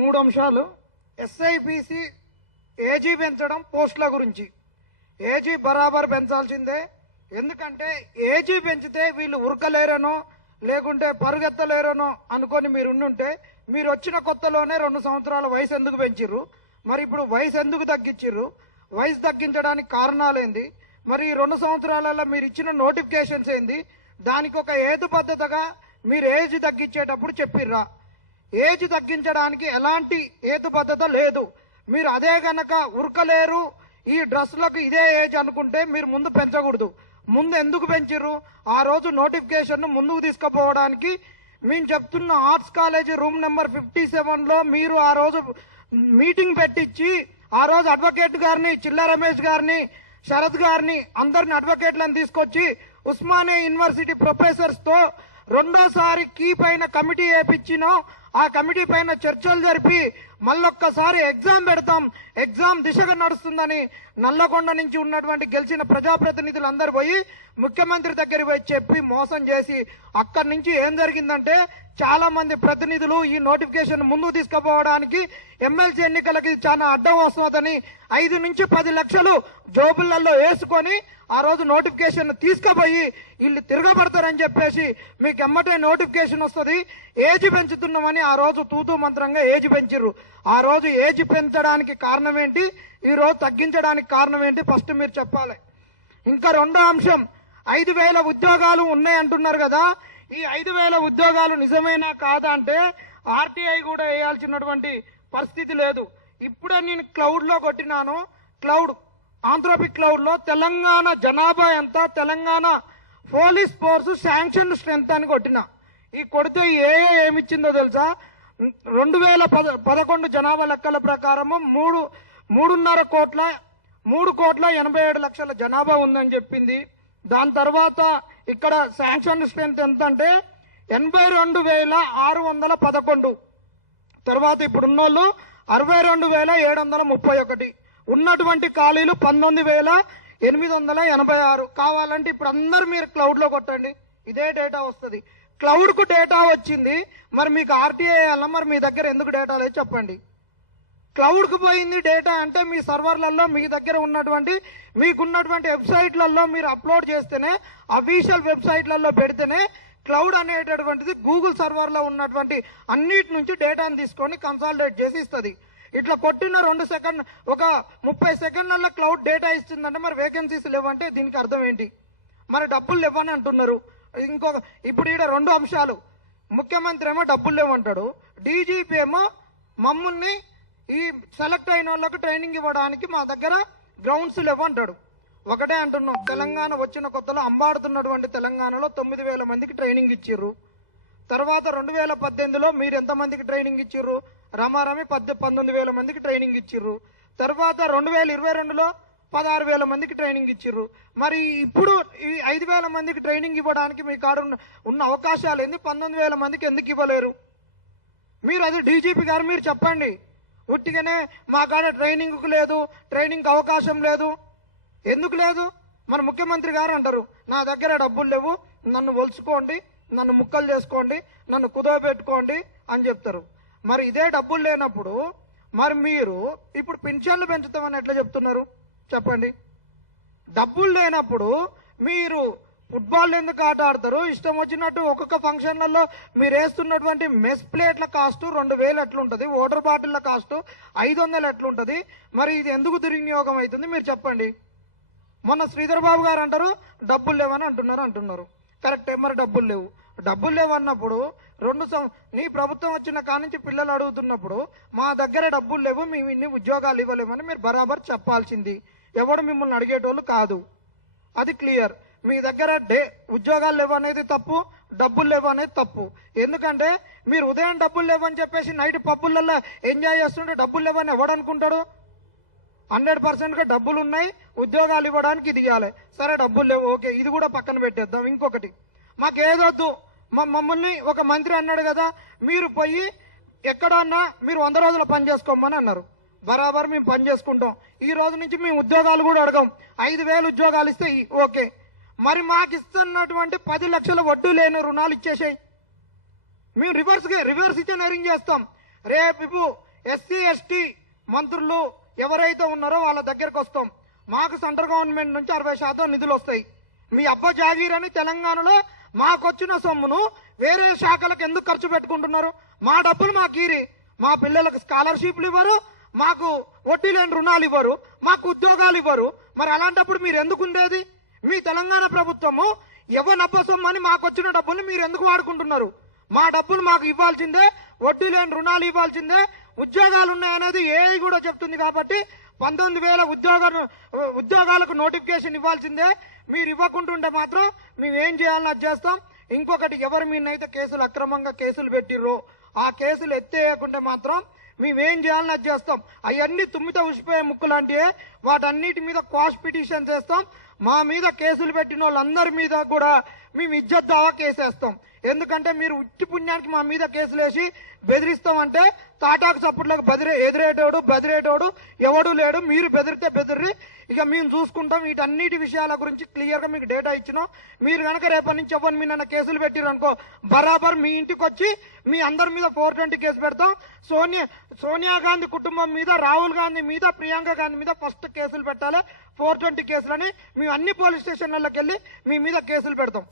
మూడు అంశాలు. SIPC AG పెంచడం, పోస్టుల గురించి. ఏజీ బరాబర్ పెంచాల్సిందే. ఎందుకంటే ఏజీ పెంచితే వీళ్ళు ఉరకలేరనో లేకుంటే పరుగెత్తలేరనో అనుకొని మీరు ఉండుంటే, మీరు వచ్చిన కొత్తలోనే 2 సంవత్సరాల వయసు ఎందుకు పెంచిర్రు? మరి ఇప్పుడు వయసు ఎందుకు తగ్గించిర్రు? వయసు తగ్గించడానికి కారణాలేంది? మరి ఈ 2 సంవత్సరాలలో మీరు ఇచ్చిన నోటిఫికేషన్స్ ఏంది? దానికి ఒక హేతుబద్ధతగా మీరు ఏజ్ తగ్గించేటప్పుడు చెప్పిర్రా? ఏజ్ తగ్గించడానికి ఎలాంటి హేతుబద్ధత లేదు. మీరు అదే గనక ఉరకలేరు, ఈ డ్రెస్లకు ఇదే ఏజ్ అనుకుంటే మీరు ముందు పెంచకూడదు. ముందు ఎందుకు పెంచిర్రు? ఆ రోజు నోటిఫికేషన్ ముందుకు తీసుకుపోవడానికి మేము చెప్తున్న ఆర్ట్స్ కాలేజీ రూమ్ నెంబర్ 57లో మీరు ఆ రోజు మీటింగ్ పెట్టించి, ఆ రోజు అడ్వకేట్ గారిని, చిల్ల రమేష్ గారిని, శరత్ గారిని, అందరిని అడ్వకేట్లను తీసుకొచ్చి ఉస్మానియా యూనివర్సిటీ ప్రొఫెసర్స్ తో రెండోసారి కీ పైన కమిటీ వేయించినాం. ఆ కమిటీ పైన చర్చలు జరిపి మళ్ళొక్కసారి ఎగ్జామ్ పెడతాం, ఎగ్జామ్ దిశగా నడుస్తుందని నల్లగొండ నుంచి ఉన్నటువంటి గెలిచిన ప్రజాప్రతినిధులు అందరు పోయి ముఖ్యమంత్రి దగ్గరికి పోయి చెప్పి మోసం చేసి, అక్కడి నుంచి ఏం జరిగిందంటే చాలా మంది ప్రతినిధులు ఈ నోటిఫికేషన్ ముందుకు తీసుకుపోవడానికి ఎమ్మెల్సీ ఎన్నికలకి చాలా అడ్డం వస్తుందని 5 నుంచి 10 లక్షలు జోబులలో వేసుకొని ఆ రోజు నోటిఫికేషన్ తీసుకుపోయి వీళ్ళు తిరగబడతారని చెప్పేసి మీకు ఎమ్మటే నోటిఫికేషన్ వస్తుంది, ఏజ్ పెంచుతున్నామని ఆ రోజు తూతూ మంత్రంగా ఏజ్ పెంచిర్రు. ఆ రోజు ఏజ్ పెంచడానికి కారణం ఏంటి, ఈ రోజు తగ్గించడానికి కారణం ఏంటి? ఫస్ట్ మీరు చెప్పాలి. ఇంకా రెండో అంశం, 5,000 ఉద్యోగాలు ఉన్నాయి అంటున్నారు కదా. ఈ 5,000 ఉద్యోగాలు నిజమేనా కాదా అంటే ఆర్టీఐ కూడా వేయాల్సినటువంటి పరిస్థితి లేదు. ఇప్పుడే నేను క్లౌడ్ లో కొట్టినాను, ఆంథ్రోపిక్ క్లౌడ్ లో తెలంగాణ జనాభా ఎంత, Telangana police force sanction strength అని కొట్టిన. ఈ కొడితే ఏమిచ్చిందో తెలుసా? 2011 జనాభా లెక్కల ప్రకారము 3,87,00,000 జనాభా ఉందని చెప్పింది. దాని తర్వాత ఇక్కడ శాంక్షన్ స్ట్రెంత్ ఎంత అంటే 82,611. తర్వాత ఇప్పుడు ఉన్నోళ్ళు 62,731. ఉన్నటువంటి ఖాళీలు 19,886. కావాలంటే ఇప్పుడు అందరు మీరు క్లౌడ్ లో కొట్టండి, ఇదే డేటా వస్తుంది. క్లౌడ్ కు డేటా వచ్చింది, మరి మీకు ఆర్టీఐ అలా మరి మీ దగ్గర ఎందుకు డేటా లేదు చెప్పండి. క్లౌడ్ కు పోయింది డేటా అంటే మీ సర్వర్లలో మీ దగ్గర ఉన్నటువంటి మీకున్నటువంటి వెబ్సైట్లలో మీరు అప్లోడ్ చేస్తేనే, అఫీషియల్ వెబ్సైట్లలో పెడితేనే క్లౌడ్ అనేటటువంటిది గూగుల్ సర్వర్లో ఉన్నటువంటి అన్నిటి నుంచి డేటాను తీసుకొని కన్సాలిడేట్ చేసి ఇస్తుంది. ఇట్లా కొట్టిన 2 సెకండ్ ఒక 30 సెకండ్లలో క్లౌడ్ డేటా ఇస్తుందంటే మరి వేకెన్సీస్ లేవంటే దీనికి అర్థం ఏంటి? మరి డబ్బులు లేవని అంటున్నారు. ఇంకొక ఇప్పుడు ఈడ 2 అంశాలు. ముఖ్యమంత్రి ఏమో డబ్బులు లేవంటాడు, డీజీపీ ఏమో మమ్మల్ని ఈ సెలెక్ట్ అయిన వాళ్ళకు ట్రైనింగ్ ఇవ్వడానికి మా దగ్గర గ్రౌండ్స్ లేవంటాడు. ఒకటే అంటున్నాం, తెలంగాణ వచ్చిన కొత్తలో అంబాడుతున్నటువంటి తెలంగాణలో 9,000 మందికి ట్రైనింగ్ ఇచ్చిర్రు. తర్వాత 2018లో మీరు ఎంతమందికి ట్రైనింగ్ ఇచ్చిర్రు? రమారమి 19,000 మందికి ట్రైనింగ్ ఇచ్చిర్రు. తర్వాత 2022లో 16,000 మందికి ట్రైనింగ్ ఇచ్చిర్రు. మరి ఇప్పుడు ఈ 5,000 మందికి ట్రైనింగ్ ఇవ్వడానికి మీ కాడ ఉన్న అవకాశాలు ఏంది? 19,000 మందికి ఎందుకు ఇవ్వలేరు? మీరు అది డీజీపీ గారు మీరు చెప్పండి. ఉట్టిగానే మా కాడ ట్రైనింగ్కు లేదు, ట్రైనింగ్ అవకాశం లేదు. ఎందుకు లేదు? మన ముఖ్యమంత్రి గారు అంటారు, నా దగ్గర డబ్బులు లేవు, నన్ను ఒలుచుకోండి, నన్ను ముక్కలు చేసుకోండి, నన్ను కుదవబెట్టుకోండి అని చెప్తారు. మరి ఇదే డబ్బులు లేనప్పుడు మరి మీరు ఇప్పుడు పింఛన్లు పెంచుతామని ఎట్లా చెప్తున్నారు చెప్పండి? డబ్బులు లేనప్పుడు మీరు ఫుట్బాల్ ఎందుకు ఆట ఆడతారు? ఇష్టం వచ్చినట్టు ఒక్కొక్క ఫంక్షన్లలో మీరు వేస్తున్నటువంటి మెస్ ప్లేట్ల కాస్ట్ 2,000 ఎట్లుంటది, వాటర్ బాటిళ్ల కాస్ట్ 500 ఎట్లుంటది? మరి ఇది ఎందుకు దుర్వినియోగం అవుతుంది మీరు చెప్పండి. మొన్న శ్రీధర్ బాబు గారు అంటారు డబ్బులు లేవని అంటున్నారు. కరెక్టే, మరి డబ్బులు లేవు అన్నప్పుడు నీ ప్రభుత్వం వచ్చిన కానించి పిల్లలు అడుగుతున్నప్పుడు మా దగ్గర డబ్బులు లేవు, మేము ఇన్ని ఉద్యోగాలు ఇవ్వలేమని మీరు బరాబర్ చెప్పాల్సింది. ఎవడు మిమ్మల్ని అడిగేటోళ్ళు కాదు, అది క్లియర్. మీ దగ్గర ఉద్యోగాలు లేవు అనేది తప్పు, డబ్బులు లేవు అనేది తప్పు. ఎందుకంటే మీరు ఉదయం డబ్బులు లేవని చెప్పేసి నైట్ పబ్బులలో ఎంజాయ్ చేస్తుంటే డబ్బులు లేవని ఎవడనుకుంటాడు? 100%గా డబ్బులు ఉన్నాయి, ఉద్యోగాలు ఇవ్వడానికి ఇది ఇవ్వాలి. సరే డబ్బులు లేవు, ఓకే, ఇది కూడా పక్కన పెట్టేద్దాం. ఇంకొకటి, మాకేదొద్దు, మమ్మల్ని ఒక మంత్రి అన్నాడు కదా, మీరు పోయి ఎక్కడన్నా మీరు 100 రోజుల పని చేసుకోమని అన్నారు. బరాబర్ మేము పని చేసుకుంటాం. ఈ రోజు నుంచి మేము ఉద్యోగాలు కూడా అడగం. 5,000 ఉద్యోగాలు ఇస్తే ఓకే. మరి మాకు ఇస్తున్నటువంటి 10 లక్షల వడ్డీ లేని రుణాలు ఇచ్చేసాయి. మేము రివర్స్ ఇంజనీరింగ్ చేస్తాం. రేపు ఎస్సీ ఎస్టీ మంత్రులు ఎవరైతే ఉన్నారో వాళ్ళ దగ్గరకు వస్తాం. మాకు సెంట్రల్ గవర్నమెంట్ నుంచి 60% నిధులు వస్తాయి. మీ అబ్బా జాగీర్ అని తెలంగాణలో మాకొచ్చిన సొమ్మును వేరే శాఖలకు ఎందుకు ఖర్చు పెట్టుకుంటున్నారు? మా డబ్బులు మాకీరి, మా పిల్లలకు స్కాలర్షిప్లు ఇవ్వరు, మాకు వడ్డీ లేని రుణాలు ఇవ్వరు, మాకు ఉద్యోగాలు ఇవ్వరు. మరి అలాంటప్పుడు మీరు ఎందుకు ఉండేది? మీ తెలంగాణ ప్రభుత్వము ఎవనబ్బ సొమ్ము అని మాకొచ్చిన డబ్బులు మీరు ఎందుకు వాడుకుంటున్నారు? మా డబ్బులు మాకు ఇవ్వాల్సిందే, వడ్డీ లేని రుణాలు ఇవ్వాల్సిందే, ఉద్యోగాలు ఉన్నాయనేది ఏఐ కూడా చెప్తుంది. కాబట్టి 19,000 ఉద్యోగాలకు నోటిఫికేషన్ ఇవ్వాల్సిందే. మీరు ఇవ్వకుంటుంటే మాత్రం మేమేం చేయాలని అది చేస్తాం. ఇంకొకటి, ఎవరు మీనైతే కేసులు అక్రమంగా కేసులు పెట్టిర్రో ఆ కేసులు ఎత్తేయకుంటే మాత్రం మేమేం చేయాలని అది చేస్తాం. అవన్నీ తుమ్మితో ఉసిపోయే ముక్కు లాంటివే. వాటన్నిటి మీద క్వాష్ పిటిషన్ చేస్తాం. మా మీద కేసులు పెట్టిన వాళ్ళందరి మీద కూడా మేము ఇజ్జత్ దావా కేసేస్తాం. ఎందుకంటే మీరు ఉట్టి పుణ్యానికి మా మీద కేసులు వేసి బెదిరిస్తామంటే తాటాకు చప్పుట్లకు బెదిరేటోడు ఎవడు లేడు. మీరు బెదిరితే బెదిరి, ఇక మేము చూసుకుంటాం. వీటన్నిటి విషయాల గురించి క్లియర్ గా మీకు డేటా ఇచ్చినాం. మీరు కనుక రేపటి నుంచి ఎవరిని మీ నన్ను కేసులు పెట్టిరు అనుకో, బరాబర్ మీ ఇంటికి వచ్చి మీ అందరి మీద 420 కేసు పెడతాం. సోనియా గాంధీ కుటుంబం మీద, రాహుల్ గాంధీ మీద, ప్రియాంక గాంధీ మీద ఫస్ట్ కేసులు పెట్టాలి. 420 కేసులని మేము అన్ని పోలీస్ స్టేషన్లకి వెళ్ళి మీ మీద కేసులు పెడతాం.